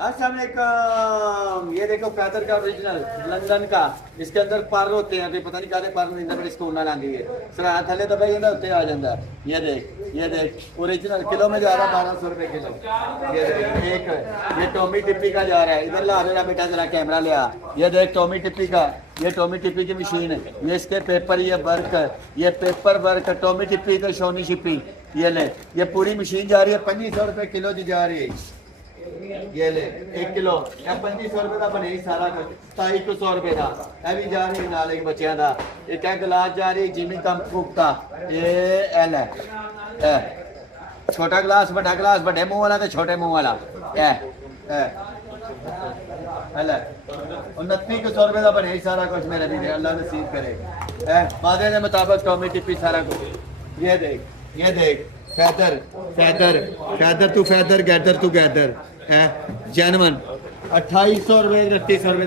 अस्सलाम वालेकुम। ये देखो फैदर का ओरिजिनल लंदन का, इसके अंदर पर होते हैं, अभी पता नहीं क्या पर नहीं पर इसको उन्ना लांगी है सर थले तो भाई उत्ते आ जाता है। ये देख ओरिजिनल किलो में जा रहा है 1200 रुपए किलो। ये देख एक ये टॉमी टिप्पी का जा रहा है। इधर ला मेरा बेटा जरा कैमरा लिया। ये देख टॉमी टिप्पी का, ये टॉमी टिप्पी की मशीन है। ये इसके पेपर, ये वर्क, ये पेपर वर्क टॉमी टिप्पी का शोनी शिप्पी। ये ले ये पूरी मशीन जा रही है 2500 रुपए किलो जी जा रही है। ये ले 1 किलो 2500 रुपए का बने सारा कुछ 2700 रुपए का। ਇਹ ਵੀ ਜਾ ਰਹੀ ਨਾਲ ਇੱਕ ਬੱਚਿਆਂ ਦਾ ਇੱਕ ਹੈ ਗਲਾਸ ਜਾ ਰਹੀ ਜਿਮੀ ਕੰਪੂਕ ਦਾ ਇਹ ਐਲ ਹੈ छोटा गिलास बड़ा गिलास बड़े मुंह वाला तो छोटे मुंह वाला है 2900 रुपए का बने सारा कुछ मेरे भी अल्लाह नसीब करे वादे के मुताबिक टॉमी टिप्पी सारा कुछ। ये देख फैदर फैदर फैदर तू फैदर गैदर तू गैदर है जैनवन 2800 रुपए 2900 रुपए